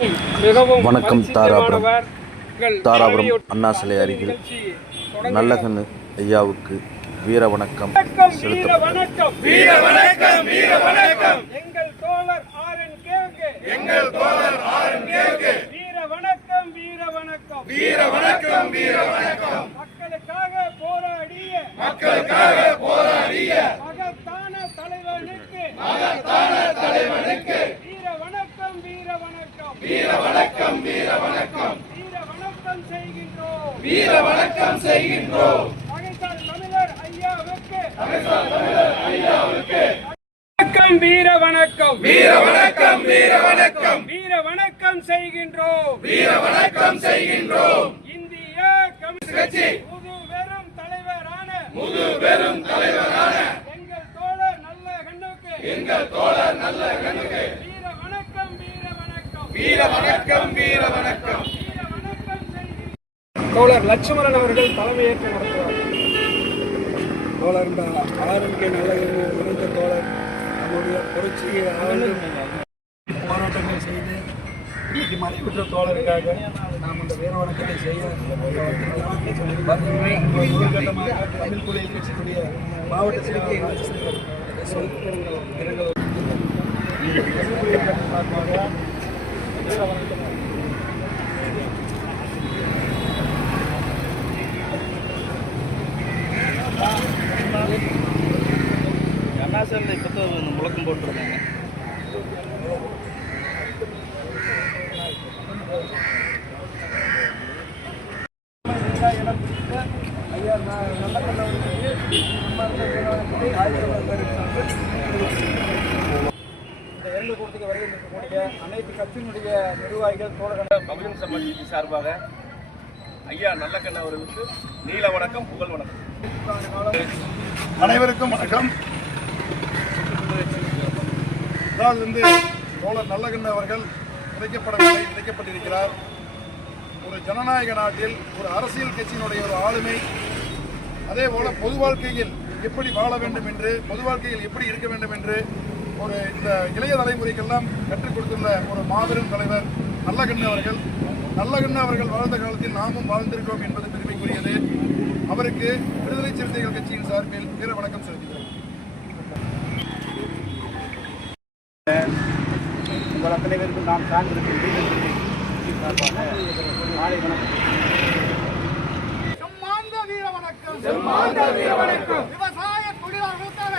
வணக்கம். தாராபுரம் அண்ணா சிலை அருகில் நல்லகண்ணு ஐயாவுக்கு வீர வணக்கம் செலுத்தப்பட்டது. மக்களுக்காக போராடிய மகத்தான தலைவனுக்கு வீர வணக்கம் செய்கின்றோம். தமிழர் ஐயாவுக்கு வீர வணக்கம் செய்கின்றோம். இந்திய கம்யூனிஸ்ட் கட்சி முதுபெரும் தலைவரான எங்கள் தோழர் நல்லகண்ணுக்கு வீர வணக்கம். தோழர் லட்சுமணன் அவர்கள் தலைமையேற்று நடத்துவார். தோழர் ஆரம்பிக்க நல்லகண்ணு இருந்த தோழர் நம்முடைய புரட்சியை போராட்டங்கள் செய்து இன்னைக்கு மறைவுற்ற தோழருக்காக நாம் இந்த வீர வணக்கத்தை செய்ய முதற்கட்டமாக தமிழ் புலிகள் கட்சியினுடைய மாவட்ட அண்ணாசாலை இப்போ முழக்கம் போட்டுருக்காங்க. ஐயா இந்த இரண்டு கூட்டத்துக்கு வருகின்ற அனைத்து கட்சியினுடைய நிர்வாகிகள் தோழர்கள் கம்யூனிஸ்ட் கட்சி சார்பாக ஐயா நல்லகண்ணு அவர்களுக்கு நீல வணக்கம், புகழ் வணக்கம். அனைவருக்கும் வணக்கம். தோழர் நல்லகண்ணு அவர்கள் விதைக்கப்பட்டிருக்கிறார். ஒரு ஜனநாயக நாட்டில் ஒரு அரசியல் கட்சியினுடைய ஒரு ஆளுமை, அதே போல பொது வாழ்க்கையில் எப்படி வாழ வேண்டும் என்று, பொது வாழ்க்கையில் எப்படி இருக்க வேண்டும் என்று ஒரு இந்த இளைய தலைமுறைக்கெல்லாம் கற்றுக் கொடுத்துள்ள ஒரு மாபெரும் தலைவர் நல்லகண்ணு அவர்கள். நல்லகண்ணு அவர்கள் வாழ்ந்த காலத்தில் நாமும் வாழ்ந்திருக்கிறோம் என்பது பெருமைக்குரியது. அவருக்கு விடுதலை சிறுத்தைகள் கட்சியின் சார்பில் வீர வணக்கம் செலுத்துகிறோம். உங்கள் அத்தனை பேருக்கும் நாம் சார்ந்திருக்கின்றோம். விவசாய தொழிலாளர்களுக்காக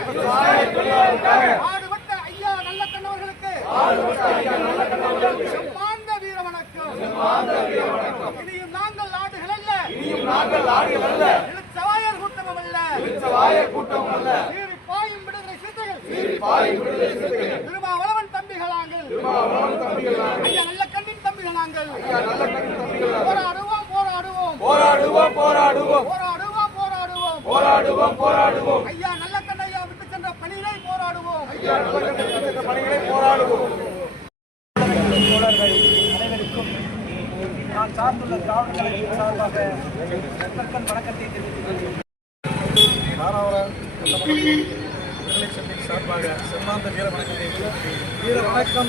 பாடுபட்ட ஐயா நல்லகண்ணவர்களுக்கு செம்மாந்த வீர வணக்கம். இனியும் நாங்கள் நாடுகள் அல்ல, இழுச்சவாயர் கூட்டம் அல்ல, சீறி பாயும் விடுதலை சிறுத்தைகள், திருமாவளவன் தம்பிகளாங்கள், ஐயா நல்லகண்ணின் தம்பிகளாங்கள். போராடுவோம். ஐயா நல்லகண்ணு ஐயா விட்டு சென்ற பணிகளை போராடுவோம். அனைவருக்கும் நான் சார்ந்துள்ள திராவிட கழகத்தின் சார்பாக வணக்கத்தை தெரிவித்துக் கொள்கிறேன். விடுதலை சக்தியின் சார்பாக செம்மாந்த வீர வணக்கத்தை வீர வணக்கம்.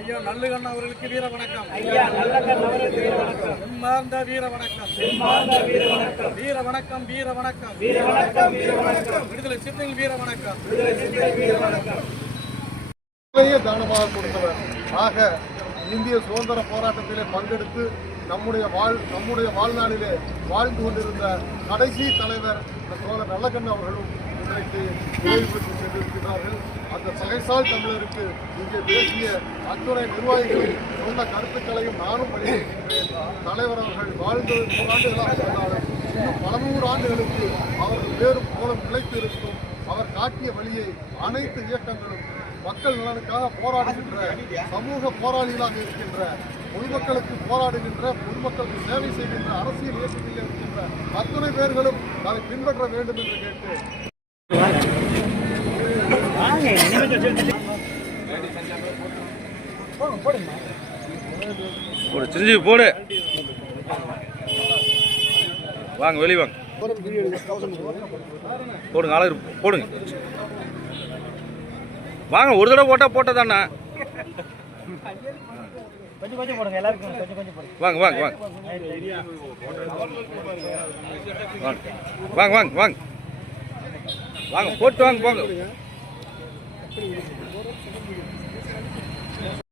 ஐயா நல்லகண்ணு அவர்களுக்கு வீர வணக்கம். செம்மாந்த வீர வணக்கம். விடுதலை சிறுத்தைகள் வீர வணக்கம். தானமாக கொடுத்தவர். ஆக இந்திய சுதந்திர போராட்டத்திலே பங்கெடுத்து நம்முடைய வாழ்நாளிலே வாழ்ந்து கொண்டிருந்த கடைசி தலைவர் தோழர் நல்லகண்ணு அவர்களும் இன்றைக்கு ஓய்வு பெற்று சென்றிருக்கிறார்கள். அந்த பகைசால் தமிழருக்கு இங்கே பேசிய அத்துணை நிர்வாகிகளின் சொன்ன கருத்துக்களையும் நானும் படித்திருக்கின்றேன். தலைவர் அவர்கள் வாழ்ந்து 100 ஆண்டுகளாக இருந்தாலும் இன்னும் பல 100 ஆண்டுகளுக்கு அவர்கள் வேறும் கோலம் நிலைத்து இருக்கும். அவர் காட்டிய வழியை அனைத்து இயக்கங்களும் மக்கள் நலனுக்காக போராடுகின்ற சமூக போராளிகளாக இருக்கின்ற, பொதுமக்களுக்கு போராடுகின்ற, பொதுமக்களுக்கு சேவை செய்கின்ற அரசியல் இயக்கத்தில் இருக்கின்ற அத்தனை பேர்களும் அதை பின்பற்ற வேண்டும் என்று கேட்டு போடு வாங்க, வெளியே வாங்க, போடுங்க, ஆளு போடுங்க. வாங்க, ஒரு தடவை போட்டால் போட்டதாண்ணா. கொஞ்சம் கொஞ்சம் போடுங்க, எல்லாருக்கும் கொஞ்சம் கொஞ்சம் போடுங்க. வாங்க வாங்க வாங்க வாங்க வாங்க வாங்க வாங்க போட்டு வாங்க போங்க.